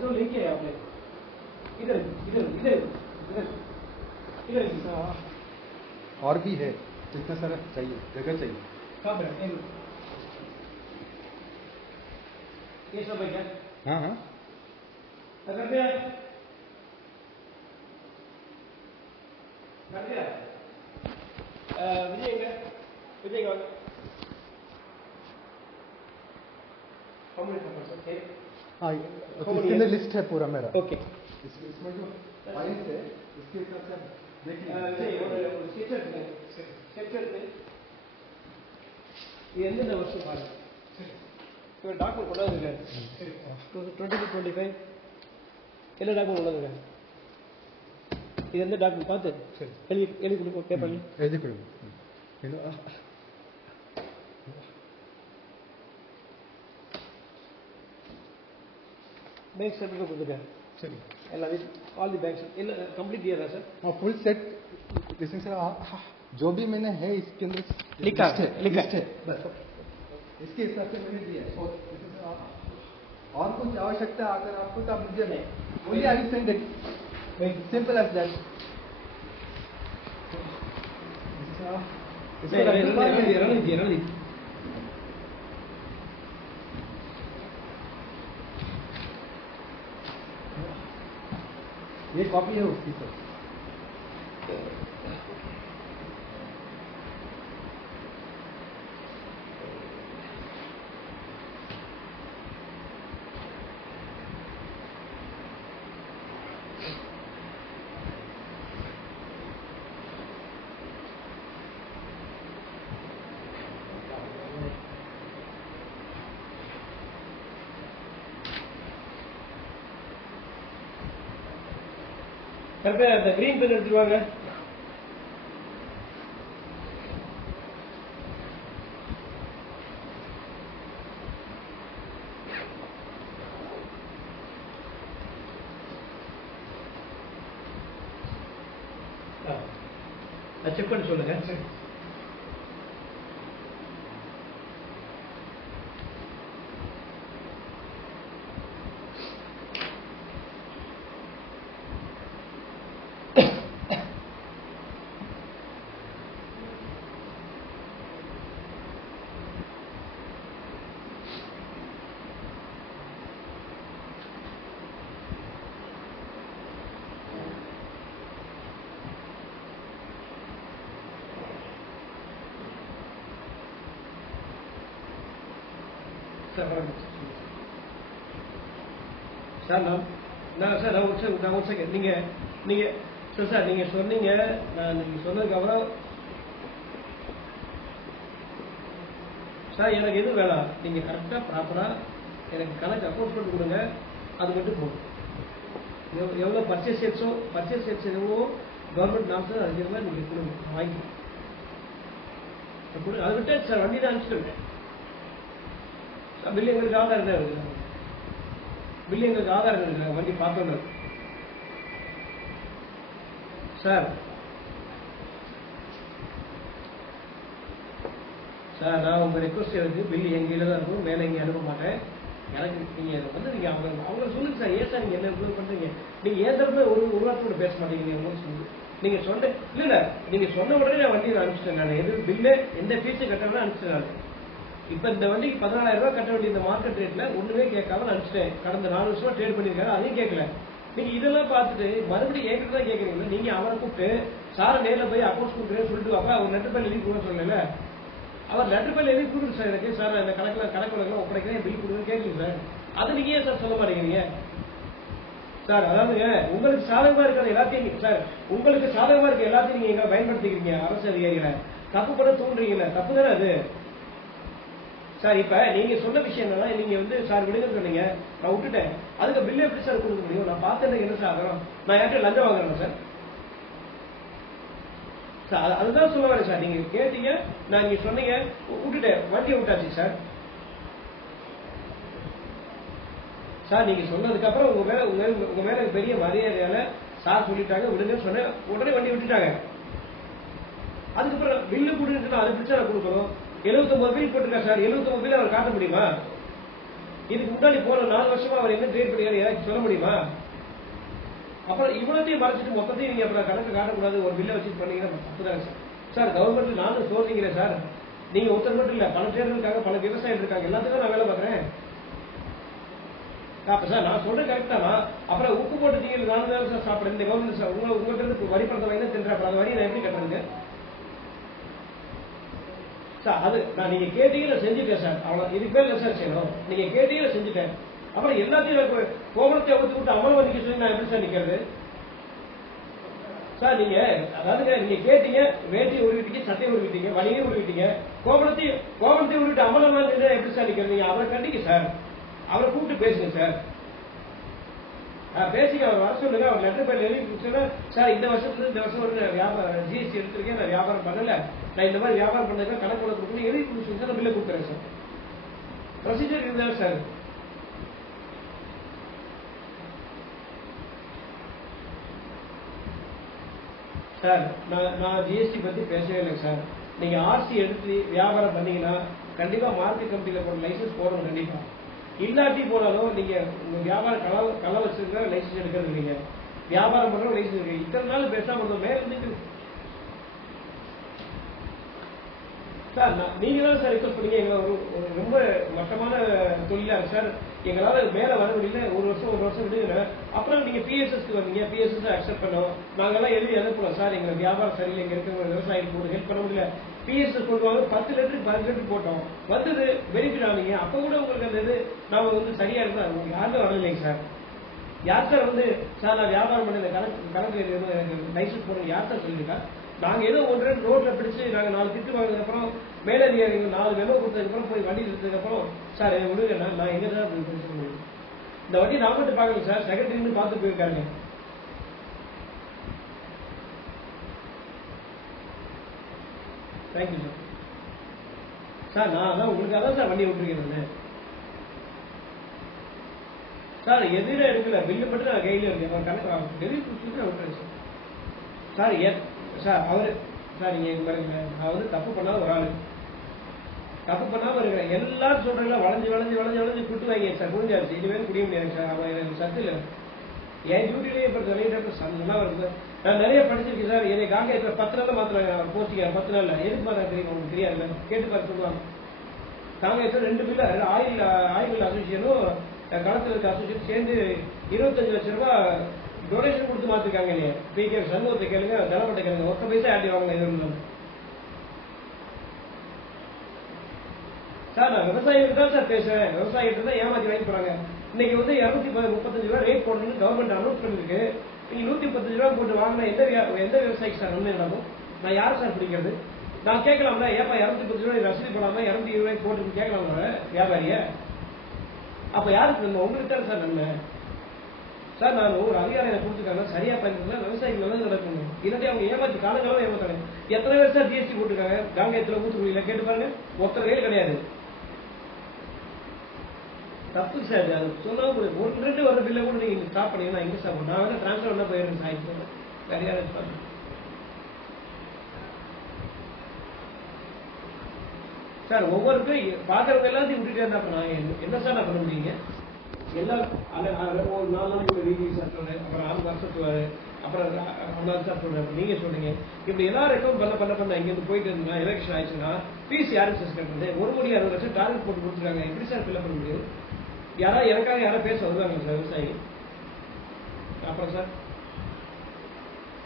जो लेके आए आपने इधर इधर इधर इधर इधर और भी है कितना सारा चाहिए जगह चाहिए कब है ये सब है क्या? हाँ हाँ कर दिया विजय का हाँ इसके अंदर लिस्ट है पूरा मेरा ओके इसमें जो फाइल्स है इसके हिसाब से देखिए ये எந்தெந்த வருஷம் பாருங்க இப்போ டாக்குமெண்ட் கொண்டாந்து இருக்காரு 20-25 என்ன டாக்குமெண்ட் கொண்டாந்து இருக்காரு இது எந்த டாக்குமெண்ட் பார்த்து எழுதி கொடுங்க பேப்பர்ல எழுதி கொடுங்க बैंक सर्टिफिकेट கொடுத்துருக்காரு சரி எல்லாத்தையும் ऑल द बैंक्स இல்ல कंप्लीट दिया था सर और फुल सेट जैसे सर जो भी मैंने है इसके अंदर लिखा है बस इसके हिसाब से मैंने दिया है और कुछ आवश्यकता अगर आपको तो आप मुझे only I will send it simple as that रणनीति ये कॉपी है उसकी सर அந்த கிரீன் பென் எடுத்துருவாங்க செக் பண்ணி சொல்லுங்க சார் சார் நான் ஒரு செகண்ட் நீங்கள் சார் நீங்கள் சொன்னீங்க நான் நீங்கள் சொன்னதுக்கப்புறம் சார் எனக்கு எதுவும் வேணாம் நீங்கள் கரெக்டாக ப்ராப்பராக எனக்கு கணக்கு அக்கௌண்ட் போட்டு கொடுங்க அது மட்டும் போதும் எவ்வளோ பர்ச்சேஸ் ரேட்ஸ் எவ்வளோ கவர்மெண்ட் நாம்ஸ் அதுக்கு மாதிரி நீங்கள் கொடுங்க வாங்கிக்கலாம் அதை விட்டு சார் வண்டி தான் அனுப்பிச்சிட்டு பில் எங்களுக்கு ஆதாரம் தான் இருக்குது பில் எங்களுக்கு ஆதாரம் இருக்குது வண்டி பார்த்தோன்னு சார் நான் உங்கள் ரெக்வஸ்ட் எனக்கு பில் எங்கேயில தான் இருக்கும் மேலே எங்கேயும் அனுப்ப மாட்டேன் எனக்கு நீங்கள் வந்து நீங்கள் அவங்க சொல்லுங்க சார் ஏன் சார் நீங்கள் என்ன இம்ப்ரூவ் பண்ணுறீங்க நீங்கள் ஏன் தரப்பு ஒரு வார்த்தையோட பேச மாட்டேங்கிறீங்க உங்களுக்கு சொல்லுங்க நீங்கள் சொன்ன இல்லை நீங்கள் சொன்ன உடனே நான் வண்டியில் அனுப்பிச்சிட்டேன் நான் எது பில்லு எந்த ஃபீஸும் கட்டணும்னு அனுப்பிச்சிட்டேன் நான் இப்போ இந்த வண்டிக்கு 14000 ரூபாய் கட்ட வேண்டிய இந்த மார்க்கெட் ரேட்ல ஒண்ணுமே கேட்காம அனுப்பிச்சிட்டேன் கடந்த 4 வருஷமா ட்ரேட் பண்ணிருக்காரு அதையும் கேட்கல நீங்க இதெல்லாம் பார்த்துட்டு மறுபடியும் ஏற்கனவே தான் கேட்கறீங்க நீங்க அவரை கூப்பிட்டு சார் நேரில் போய் அக்கௌண்ட்ஸ் கொடுக்குறேன்னு சொல்லிட்டு அப்ப அவர் லெட்டர் பேல் எழுதி கொடுக்க சொல்லல அவர் லெட்டர் பேல் எழுதி கொடுங்க சார் எனக்கு சார் இந்த கணக்கு ஒப்படைக்கிறேன் பில் கொடுக்குறேன்னு கேட்குறீங்க சார் அதை நீங்க ஏன் சார் சொல்ல மாட்டேங்கிறீங்க சார் அதாவதுங்க உங்களுக்கு சாதகமா இருக்கிறது எல்லாத்தையும் சார் உங்களுக்கு சாதகமா இருக்க எல்லாத்தையும் நீங்க எங்க பயன்படுத்திக்கிறீங்க அரசு அதிகாரிகளை தப்பு பண்ண தூண்டுறீங்கல்ல தப்பு தானே அது சார் இப்ப நீங்க சொன்ன விஷயம் என்னன்னா நீங்க வந்து சார் விடுங்க சொன்னீங்க நான் விட்டுட்டேன் அதுக்கு பில்லு எப்படி சார் கொடுக்க முடியும் நான் பார்த்தேன் என்ன சார் ஆகிறோம் நான் யார்கிட்ட லஞ்சம் வாங்குறேன் சார் சார் அதுதான் சொல்ல வரேன் சார் நீங்க கேட்டீங்க நான் நீங்க சொன்னீங்க விட்டுட்டேன் வண்டியை விட்டாச்சு சார் சார் நீங்க சொன்னதுக்கு அப்புறம் உங்க மேல பெரிய மரியாதையால சார் சொல்லிட்டாங்க விடுங்கன்னு சொன்னேன் உடனே வண்டி விட்டுட்டாங்க அதுக்கப்புறம் பில்லு கொடுன்னு அதை பிடிச்சா நான் கொடுக்கணும் 79 பில் போட்டிருக்கா சார் 79 பில் அவர் காட்ட முடியுமா இதுக்கு முன்னாடி போன 4 வருஷமா அவர் என்ன ட்ரேட் பண்ணியாரு ஏதாச்சும் சொல்ல முடியுமா? அப்புறம் இவ்வளத்தையும் மறைச்சிட்டு மொத்தத்தையும் நீங்க அப்புறம் கணக்கு காட்டக்கூடாது, ஒரு பில்லை வச்சு பண்ணீங்கன்னா தப்புதாங்க சார். சார் கவர்மெண்ட் நானும் சோர்ந்தீங்களே சார், நீங்க ஒருத்தர் மட்டும் இல்ல, பல பேர் இருக்காங்க, பல விவசாயிகள் இருக்காங்க, எல்லாத்துக்கும் நான் வேலை பார்க்குறேன். அப்ப சார் நான் சொல்றது கரெக்ட் தானா? அப்புறம் உப்பு போட்டு தீங்க நானும் தான் சார் சாப்பிடுறேன். இந்த கவர்மெண்ட் சார் உங்கள்கிட்ட இருந்து வரி பணத்தை வாங்கி தான் தின்றேன். அந்த வரி நான் எப்படி கட்டுறது சார்? அது நான் நீங்க கேட்டீங்க செஞ்சுட்டேன் சார், அவ்வளவு. இதுக்கு பேர் இல்லை சார் செய்யணும். நீங்க கேட்டீங்க செஞ்சுட்டேன். அப்புறம் எல்லாத்தையும் கோபுரத்தை ஒத்து விட்டு அமல வதிக்க சொல்லி நான் எப்படி சார் நிக்கிறது சார்? நீங்க அதாவது நீங்க கேட்டீங்க, வேட்டியை உருவிட்டீங்க, சட்டையை உருவிட்டீங்க, வணிகை உருவிட்டீங்க, கோபுரத்தை உருவிட்டு அமலம் எப்படி சார் நிக்கிறது? நீங்க அவரை கண்டிக்க சார், அவரை கூப்பிட்டு பேசுங்க சார். பேசிக்க, அவர் வர சொல்லுங்க. அவர் லெட்டர் பேர் எழுதி கொடுத்தா சார் இந்த வருஷத்துல இந்த வருஷம் வந்து வியாபாரம் ஜிஎஸ்டி எடுத்திருக்கேன், நான் வியாபாரம் பண்ணல, நான் இந்த மாதிரி வியாபாரம் பண்ணதுக்கு கணக்கு கொடுக்கணும் எழுதி கொடுத்து சார், நான் பில்லை கொடுக்குறேன் சார். ப்ரொசீஜர் இருந்தாலும் சார். சார் நான் ஜிஎஸ்டி பத்தி பேசவே இல்லை சார். நீங்க ஆர்சி எடுத்து வியாபாரம் பண்ணீங்கன்னா கண்டிப்பா மார்க்கெட் கமிட்டியில போட லைசன்ஸ் போடணும் கண்டிப்பா. இல்லாட்டி போனாலும் நீங்க உங்க வியாபாரம் களை வச்சிருக்க லைசன்ஸ் எடுக்கிறது இல்லைங்க, வியாபாரம் பண்ற லைசன்ஸ் இருக்கு. இத்தனை நாள் பேசாம இருந்தோம், மேல இருந்து சார் நீங்க தான் சார் ரிக்வஸ்ட் பண்ணீங்க. எங்களை ஒரு ரொம்ப மட்டமான தொழிலா இருக்கு சார், எங்களால மேல வர முடியல, ஒரு வருஷம் விடுங்க. அப்புறம் நீங்க பிஎஸ்எஸ்க்கு வந்தீங்க, பிஎஸ்எஸ் அக்செப்ட் பண்ணோம். நாங்கெல்லாம் எழுதி அனுப்பலாம் சார், எங்க வியாபாரம் சரியில்லை, எங்க இருக்க விவசாயிக்கு போட்டு ஹெல்ப் பண்ண முடியல. பிஎஸ்எஸ் கொண்டு 10 லெட்டருக்கு 15 லெட்டர் போட்டோம், வந்தது பெனிஃபிட் ஆனீங்க. அப்ப கூட உங்களுக்கு அந்த இது நாம வந்து சரியா இருந்தா உங்களுக்கு யாருமே வரலைங்க சார். யார் சார் வந்து சார் நான் வியாபாரம் பண்ணல கணக்கு லைசன்ஸ் போடுங்க யார் சார் சொல்லியிருக்கா? நாங்க ஏதோ ஒன்று ரோட்ல பிடிச்சு நாங்க 4 திட்டு வாங்கினதுக்கு அப்புறம் மேலதிகாரிகள் 4 மெமோ கொடுத்ததுக்கு அப்புறம் போய் வண்டி எடுத்ததுக்கு அப்புறம் சார் விடுங்க, நான் எங்க சார் பேச முடியும்? இந்த வண்டி நான் மட்டும் பார்க்கல சார், செக்ரட்டரி பார்த்து போயிருக்காங்க. Thank you sir. சார் நான் அதான் உங்களுக்காக தான் சார் வண்டி விட்டுருக்கேன் சார். எதிர எடுக்கல, பில்லு மட்டும் நான் கையில இருக்கேன், கணக்கு எழுதி கொடுத்துட்டு நான் விட்டுறேன் சார். சார் சார் அவரு சார் நீங்க பாருங்க, நான் வந்து தப்பு பண்ணாத ஒரு ஆளு, தப்பு பண்ணாம இருக்கிறேன். எல்லாரும் சொல்றீங்களா வளைஞ்சு குட்டு வாங்கி சார், புரிஞ்சாச்சு. இனிமேல் குடிய முடியாது சார், அவன் எனக்கு சத்து இல்லை. என் டியூட்டிலேயே இப்போ நிறைய நல்லா வருது. நான் நிறைய படிச்சிருக்கேன் சார். என்னை காங்க 10 நாள் மாத்திரம் போஸ்டிங்க, 10 நாள்ல எதுக்கு பார்த்தா தெரியும் உங்களுக்கு தெரியாதுல்ல, கேட்டு பார்த்து சொல்லுவாங்க. காங்கிரஸ் 2 பில்ல ஆயில் அசோசியேஷனும் களத்தில் இருக்க அசோசியேஷன் சேர்ந்து 25 லட்சம் ரூபாய் டொனேஷன் கொடுத்து மாத்திருக்காங்க. இல்லையா பிகே சண்முகத்தை கேளுங்க, தனப்பட்ட கேளுங்க, 1 பைசா ஆட்டி வாங்க. இது சார் நான் விவசாயிகளுக்கு தான் சார் பேசுறேன், விவசாயிகிட்ட தான் ஏமாத்தி வாங்கி போறாங்க. இன்னைக்கு வந்து 235 ரூபாய் ரேட் போடணும்னு கவர்மெண்ட் அனௌன்ஸ் பண்ணிருக்கு. நீங்க 135 ரூபாய் போட்டு வாங்கினா எந்த விவசாயிக்கு சார் நன்மை நடக்கும்? நான் யாரும் சார் பிடிக்கிறது? நான் கேட்கலாம்ல, ஏப்பா 210 ரூபாய் ரசீது போடாம 220 ரூபாய்க்கு போட்டு கேட்கலாம்ல வியாபாரிய? அப்ப யாருக்கு நன்மை? உங்களுக்கு தான் சார் நன்மை. சார் நான் ஒரு அதிகாரம் எனக்கு கொடுத்துருக்காங்க, சரியா பயன்படுத்தினா விவசாயிகள் நல்லது நடக்கணும். இல்லாட்டி அவங்க ஏமாத்தி காலங்காலம் ஏமாத்தாங்க. எத்தனை பேர் சார் ஜிஎஸ்டி போட்டுருக்காங்க காங்கயத்துல ஊத்துக்குடியில கேட்டு பாருங்க, ஒருத்தர் கையில் கிடையாது. தப்பு சார், அது சொன்னா உங்களுக்கு 1-2 வர பில்ல கூட நீங்க ஸ்டாப் பண்ணீங்கன்னா எங்க சார் நான் வந்து டிரான்ஸ்பர் பண்ண போயிருந்தேன் சார். வேற யாரும் சார் ஒவ்வொருக்கும் பாக்குறவங்க எல்லாத்தையும் விட்டுட்டே இருந்தா நான் என்ன சார் நான் பண்ண முடியுங்க? எல்லாம் ஒரு 4 நாளைக்கு ரீதி சார் சொல்றேன், அப்புறம் 6 வருஷம் சொல்லுவாரு, அப்புறம் 4 சார் சொல்றேன், நீங்க சொல்றீங்க. இப்படி எல்லாம் ரெக்கமெண்ட் பண்ண இங்கிருந்து போயிட்டு இருந்தா எலெக்ஷன் ஆயிடுச்சுன்னா ஃபீஸ் யாரும் சார் கட்டுறது? 1,60,00,000 டார்கெட் போட்டு கொடுத்துருக்காங்க, எப்படி சார் ஃபில்அப் பண்ண முடியும்? எனக்காக யாரா பேச வருவாங்க சார் விவசாயி? அப்புறம்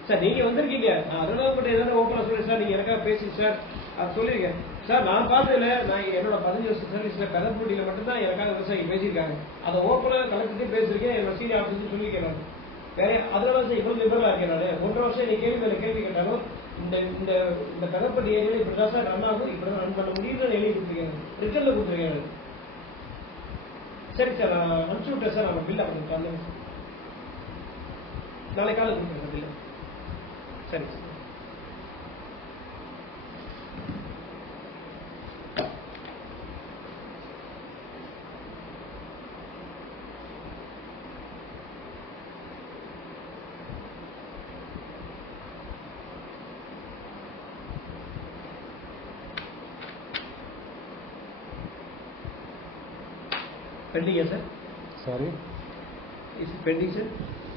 சார் நீங்க வந்திருக்கீங்க, நான் அதனால மட்டும் எதாவது ஓப்பனா சொல்லி சார் நீங்க எனக்காக பேசுங்க சார் அது சொல்லிருக்கேன் சார். நான் பார்த்ததுல நான் என்னோட 15 வருஷம் சர்வீஸ்ல பெதப்பூட்டியில மட்டும்தான் எனக்காக விவசாயி பேசியிருக்காங்க. அதை ஓப்பனா கலெக்டரே பேசிருக்கேன், என்னோட சீனியர் ஆஃபீஸர் சொல்லியிருக்கேன் நான். வேற அதனால சார் இவ்வளவு லிபரலா இருக்கேன் நான். 1.5 வருஷம் நீ கேள்வி கேட்டாலும் இந்த பெதப்பட்டி ஏரியாவில் இப்படிதான் சார் ரன் ஆகும், இப்படிதான் ரன் பண்ண முடியும்னு எழுதி கொடுத்துருக்கேன், ரிட்டர்ன்ல கொடுத்துருக்கேன். சரி சார் நான் அனுப்பிச்சு விட்டேன் சார், நம்ம பில் அவங்க நாளை காலை கொடுக்குறேன் சார் பில்ல. சரி சார். पेंडिंग है सर, Sorry. इस pending sir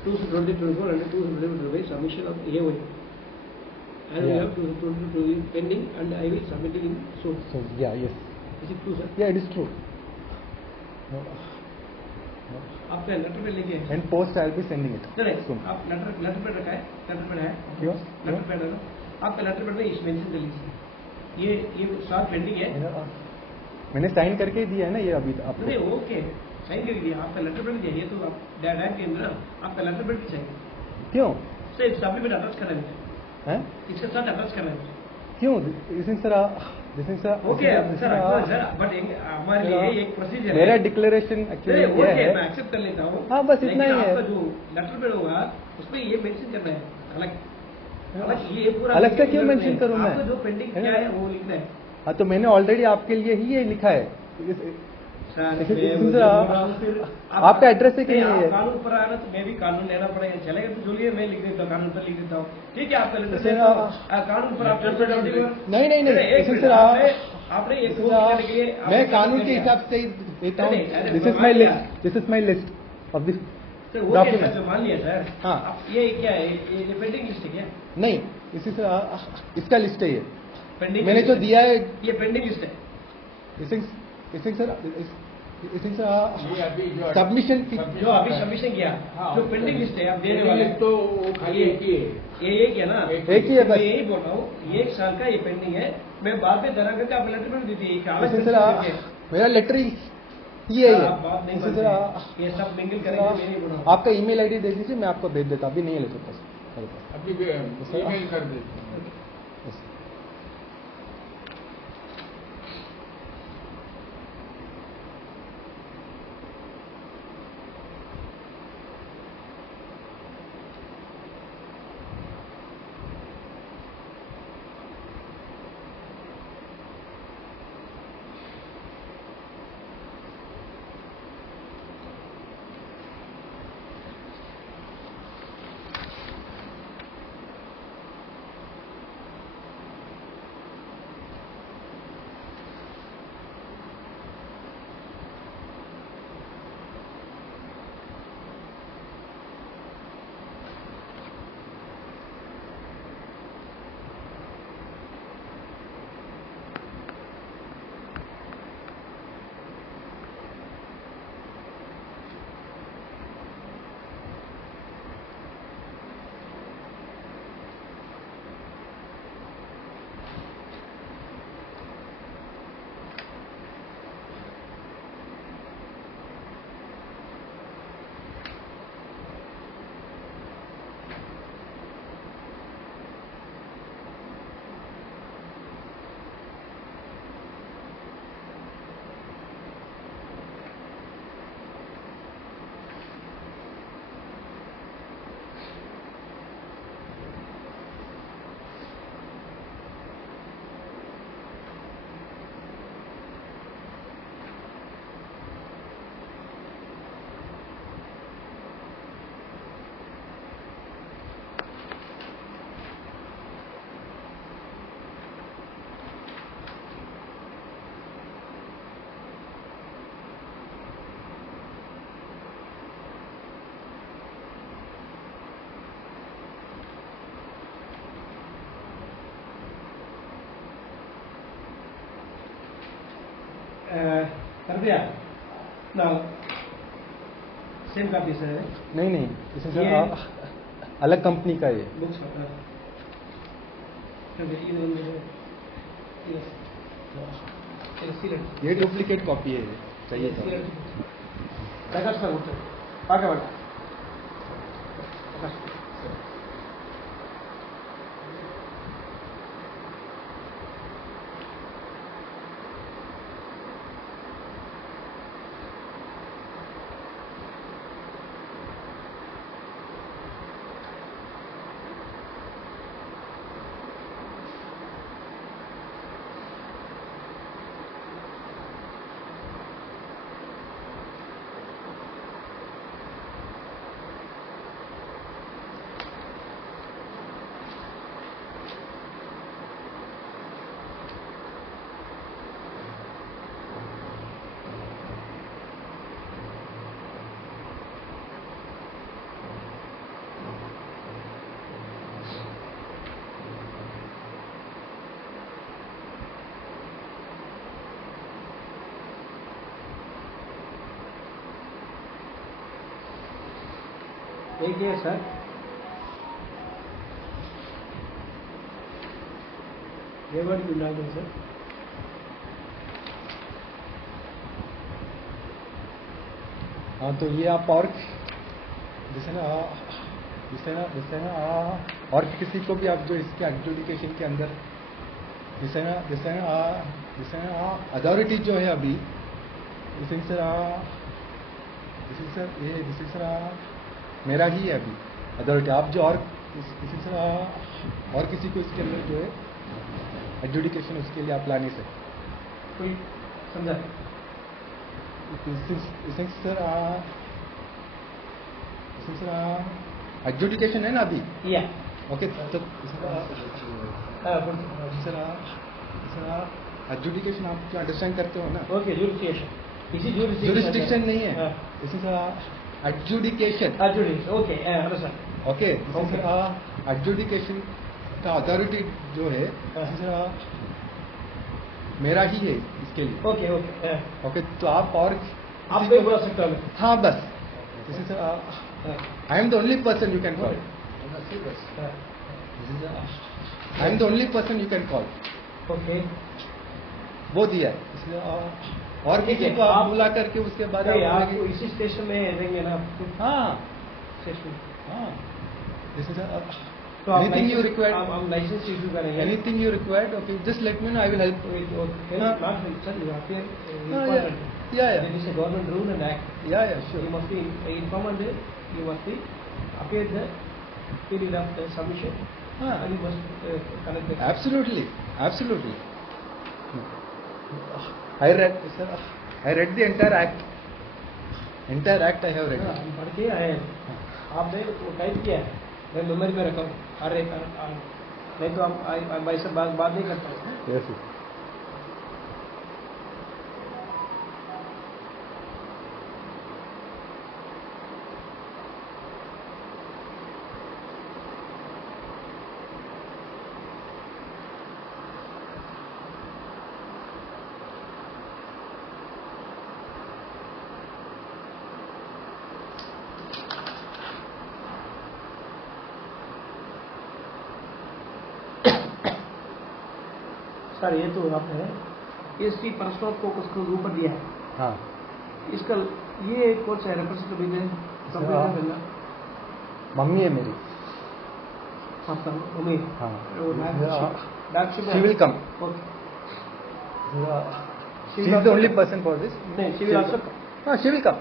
2024 and 2025 submission of AOI and we Yeah. have 2022 pending and I will submit it in soon. So yeah, yes. Is it true sir? Yeah, it is true. No. आपका letter पे लेके And post I'll be sending it नहीं soon. आप letter पे रखा है, letter पे है, क्यों? लेटर पे रखा आपका लेटर पे इस मेंशन कर लीजिए ये स्टॉक पेंडिंग है। मैंने साइन करके ही दिया है ना ये अभी आपको। नहीं ओके साइन कर दिया, आपका लेटर पे चाहिए तो आप डायरेक्ट के अंदर आपका लेटर पे चाहिए क्यों? सर सप्लीमेंट अटैच करना है, हैं? इसके साथ अटैच करना है। क्यों? This sir okay sir sir but हमारे लिए एक प्रोसीजर है। मेरा डिक्लेरेशन एक्चुअली ये ओके है। मैं एक्सेप्ट कर लेता हूँ। हाँ, बस इतना लेकिन ही है। आपका जो लेटर पे होगा उसमें ये मेंशन करना है अलग अलग, ये पूरा अलग से क्यों मेंशन करूँ मैं? आपको जो पेंडिंग क्या है वो लिखना है। हाँ तो मैंने ऑलरेडी आपके लिए ही ये लिखा है। सर आपका एड्रेस है कि नहीं है? कानून पर आना तो मैं भी कानून लेना पड़ेगा, चलेगा तो चलिए मैं लिख देता हूँ, कानून पर लिख देता हूँ। ठीक है आपका लेटर कानून पर आप नहीं सर आपने एक करने के लिए मैं कानून के हिसाब से ही देता हूँ। This is my list of this sir वो डॉक्यूमेंट। मान लिया सर। हाँ। ये क्या है, ये पेंडिंग लिस्ट है क्या? नहीं इसका लिस्ट है ये पेंडिंग मैंने जो दिया है। ये पेंडिंग लिस्ट है। सबमिशन जो अभी सबमिशन किया जो पेंडिंग लिस्ट है आप देने वाले तो वो खाली एक ही है। ये एक है ना, एक ही है बस। मैं यही बोल रहा हूँ 1 साल का ये पेंडिंग है, मैं बाद में धरा करके आप लेटर में देती है। मेरा लेटर ये है आप बात नहीं करते, ये सब मिंगल करेंगे मैं नहीं बोल रहा हूँ। आपका ईमेल आईडी दे दीजिए, मैं आपको भेज देता, अभी नहीं है लेटर पास मेरे पास। अभी ईमेल कर देते हैं। Yes. कर दिया ना सेम कॉपी सर। नहीं इसे ये- सर अलग कंपनी का ये। बुक्स ये डुप्लीकेट कॉपी है ये, चाहिए था। प्रकाश सर आगे बढ़ प्रकाश एक है सर, ये वर्ड भी डाल दें सर। हाँ तो ये आप और जैसे ना और किसी को भी आप जो इसके एडजुडिकेशन के अंदर जैसे ना अथॉरिटी जो है अभी दिस इज सर मेरा ही है अभी अथॉरिटी। आप जो और किसी को इसके अंदर जो है एडजुडिकेशन उसके लिए आप ला नहीं सकते। कोई समझा? सर एडजुडिकेशन है ना अभी। या ओके तो सर एडजुडिकेशन आप जो अंडरस्टैंड करते हो ना। ओके, जुरिस्डिक्शन, किसी जुरिस्डिक्शन नहीं है, हाँ। This is adjudication. Okay, understand. Okay Okay. Adjudication का अथॉरिटी जो है हाँ। मेरा ही है इसके लिए। ओके ओके, ओके तो आप और आप कोई बोला सकता हो? हाँ बस this is I am the only person you can call. I am the only person you can call. Okay, वो दिया है इसलिए और ठीक किसी है, को आप आप- बुला करके उसके बाद नहीं, आप आप बोलेंगे- इसी स्टेशन में रहेंगे ना? हाँ स्टेशन, हाँ दिस इज तो आप एनीथिंग यू लाइसेंस रिक्वायर्ड आप लाइसेंस इशू करेंगे? Anything you required okay just let me know I will help. Not sir, you appear important. yeah. There is a government rule and act. या You sure must be informed, you must be appear the period of the submission. हाँ And you must connect the absolutely I read the entire act I have read हाँ, हम पढ़ के आए हैं। आपने वो टाइप किया है, मैं मेमोरी में रखा हूँ। अरे नहीं तो हम भाई से बात नहीं कर पाएंगे। yes सर ये तो आपने इसकी पर्सनल को उसको ऊपर दिया है। हाँ इसका ये कौन सा रिप्रेजेंटेटिव है? कंप्यूटर में मम्मी है मेरी आपका उम्मीद हाँ doctor she will come okay, she is the only person for this नहीं सिविल ऑफिसर हाँ she will come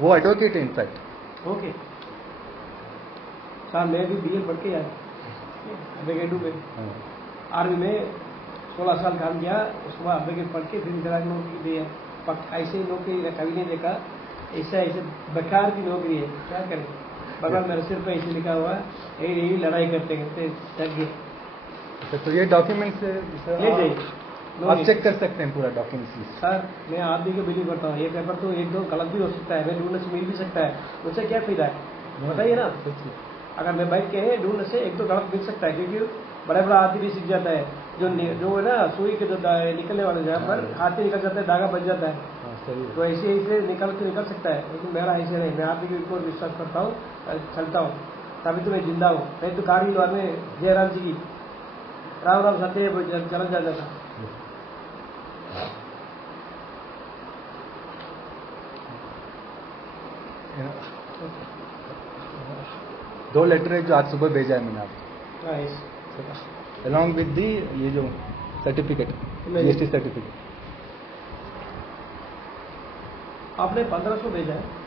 वो एडवोकेट है इनफैक्ट ओके। सर मैं भी बीए पढ़ के आया एडवोकेट में, आर्मी में 16 साल काम किया, उसके बाद एडवोकेट पढ़ के फिर इधर नौकरी दी है। ऐसे नौकरी कभी नहीं देखा, ऐसे बेकार की नौकरी है, क्या करें। बगल मेरे सिर पे ऐसे लिखा हुआ है, यही लड़ाई करते करते थक गए। तो ये डॉक्यूमेंट्स ले जाइए, आप चेक कर सकते हैं पूरा डॉक्यूमेंट्स। सर मैं आदमी को बिलीव करता हूँ, ये पेपर तो एक दो गलत भी हो सकता है, मैं ढूंढने से मिल भी सकता है, उससे क्या फायदा है बताइए ना। अगर मैं बैठ के ढूंढने से एक दो गलत मिल सकता है, क्योंकि बड़ा बड़ा हाथी भी सीख जाता है, जो है ना सुई के जो निकलने वाले जगह पर हाथी निकल जाता है, धागा बच जाता है, तो ऐसे निकल सकता है। लेकिन मेरा ऐसे नहीं, मैं आदमी के ऊपर विश्वास करता हूँ, चलता हूँ, तभी तो मैं जिंदा हूँ। मैं तो गाड़ी द्वार में जयराम जी की राम राम सत्य चला जाता था। दो लेटर है जो आज सुबह भेजा है मैंने आपको, अलॉन्ग विद दी ये जो सर्टिफिकेट जीएसटी सर्टिफिकेट। आपने 1500 भेजा है।